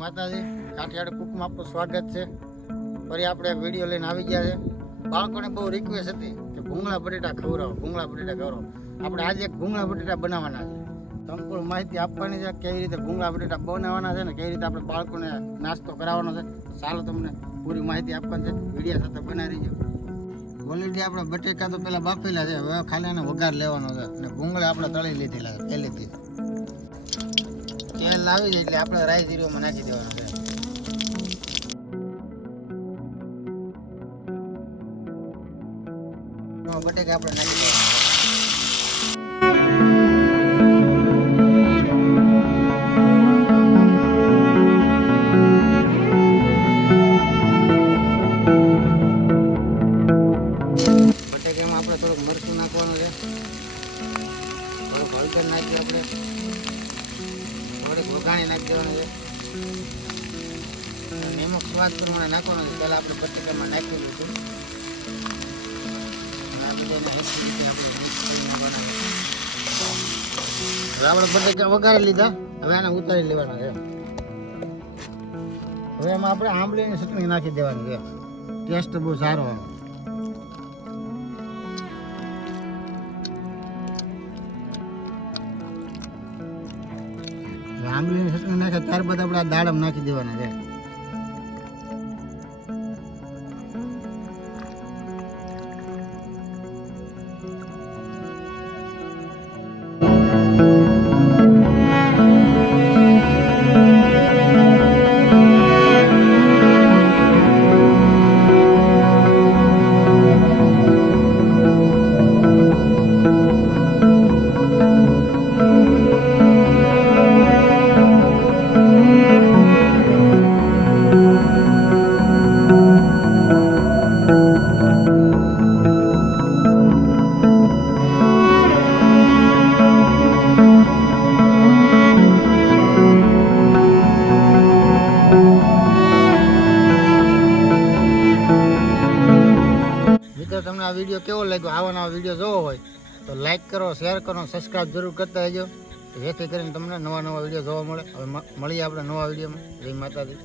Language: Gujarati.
માતાજી, કાઠિયાવાડી કુકમાં આપનું સ્વાગત છે. ફરી આપણે એક વિડીયો લઈને આવી ગયા છે. બાળકોને બહુ રિક્વેસ્ટ હતી કે ભૂંગળા બટેટા ખવડાવો. આપણે આજે એક ભૂંગળા બટેટા બનાવવાના છે. સંપૂર્ણ માહિતી આપવાની છે, કેવી રીતે ભૂંગળા બટેટા બનાવવાના છે ને કેવી રીતે આપણે બાળકોને નાસ્તો કરાવવાનો છે. ચાલો તમને પૂરી માહિતી આપવાની છે, વિડીયો સાથે બનાવી રહીજો. ઓલરેડી આપણે બટેકા તો પેલા બાફેલા છે, હવે ખાલી એને વઘાર લેવાનો છે અને ભૂંગળા આપણે તળી લીધેલા છે પહેલેથી. તેલ લાવી જાય એટલે આપણે રાઈ જીરુંમાં નાખી દેવાનું છે. બટેકા આપણે નાખી દેવાના. બટેકામાં આપણે થોડુંક મરચું નાખવાનું છે, થોડુંક હળદર નાખી આપણે થોડીક વઘાણી નાખી દેવાનું છે. નિમક સ્વાદ પ્રમાણે નાખવાનું છે. પહેલાં આપણે બટેકામાં નાખેલું છે. આ બધાને હેઠી રીતે આપણે મિક્સ કરીને બનાવીએ. હવે આપણે બટેકા વઘારી લીધા, હવે આને ઉતારી લેવાના છે. હવે એમાં આપણે આંબલીની ચટણી નાખી દેવાની છે. ટેસ્ટ બહુ સારો આવે. આંબલીની ચટણી નાખે ત્યારબાદ આપણે આ દાડમ નાખી દેવાના છે. તમને આ વિડીયો કેવો લાગ્યો? આવા નવા વિડીયો જોવો હોય તો લાઈક કરો, શેર કરો, સબસ્ક્રાઈબ જરૂર કરતા રહેજો, જેથી કરીને તમને નવા વિડીયો જોવા મળે. હવે મળીએ આપણે નવા વિડીયોમાં. જય માતાજી.